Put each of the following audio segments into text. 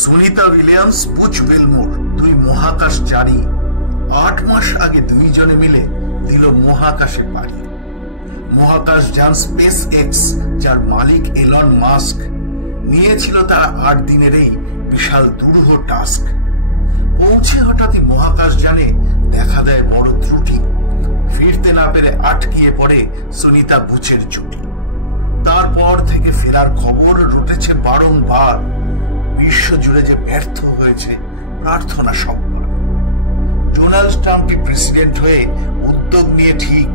Sunita Williams, Butch Wilmore, দুই মহাকাশযানী 8 মাস আগে দুইজনে মিলে দিল মহাকাশে পাড়ি। মহাকাশযান স্পেস এক্স, যার মালিক এলন মাস্ক, নিয়েছিল তারা 8 দিনের এই বিশাল দুরূহ টাস্ক। পৌঁছে হঠাৎই মহাকাশযানে দেখা দেয় বড় ত্রুটি। ফিরতে না পেরে আটকিয়ে পড়ে সুনিতা বুচের জুটি। তারপর থেকে ফেরার খবর রটেছে বারংবার। বিশ্বজুড়ে যে ব্যর্থ হয়েছে প্রার্থনা সববার। ডোনাল্ড ট্রাম্পই প্রেসিডেন্ট হয়ে উদ্যোগ নিয়ে ঠিক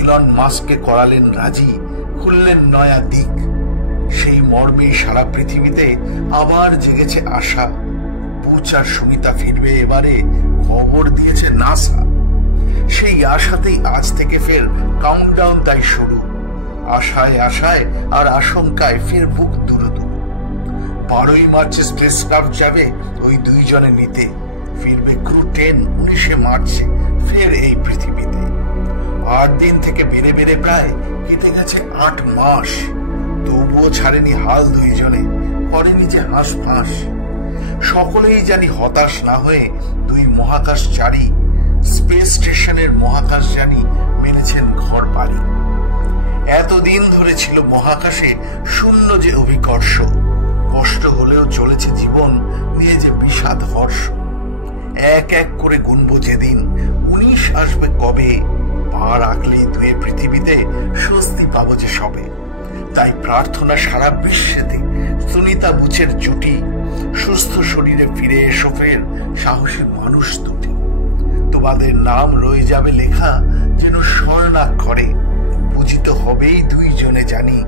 ইলন মাস্ককে করালেন রাজি, খুললেন নয়া দিক। সেই মর্মে সারা পৃথিবীতে আবার জেগেছে আশা। বুচ আর সুনিতা ফিরবে এবারে, খবর দিয়েছে নাসা। সেই আশাতেই আজ থেকে ফের কাউন্টডাউন তাই শুরু। আশায় আশায় আর আশঙ্কায় ফের বুক দুরু দুরু। 12ই মার্চে স্পেসক্রাফট যাবে ওই দুইজনে নিতে। ফিরবে ক্রু 10 19শে মার্চে ফের এই পৃথিবীতে। 8 দিন থেকে বেড়ে বেড়ে প্রায় কেটে গেছে 8 মাস। তবুও ছাড়েনি হাল দুইজনে, করেনি যে হাঁস ফাঁস। সকলেই জানি হতাশ না হয়ে দুই মহাকাশচারী স্পেস স্টেশনের মহাকাশযানী মেরেছেন ঘর বাড়ি। এতদিন ধরে ছিল মহাকাশে শূন্য যে অভিকর্ষ। কষ্ট হলেও চলেছে জীবন নিয়ে যে বিষাদ হর্ষ। এক এক করে গুনব যেদিন 19 আসবে কবে। পা রাখলে দুয়ে পৃথিবীতে স্বস্তি পাবো যে সবে। তাই প্রার্থনা সারা বিশ্বেতে সুনিতা বুচের জুটি। সুস্থ শরীরে ফিরে এসো ফের সাহসী মানুষ দুটি। তোমাদের নাম রয়ে যাবে লেখা যেন স্বর্ণাক্ষরে। পূজিত হবেই দুইজনে জানি।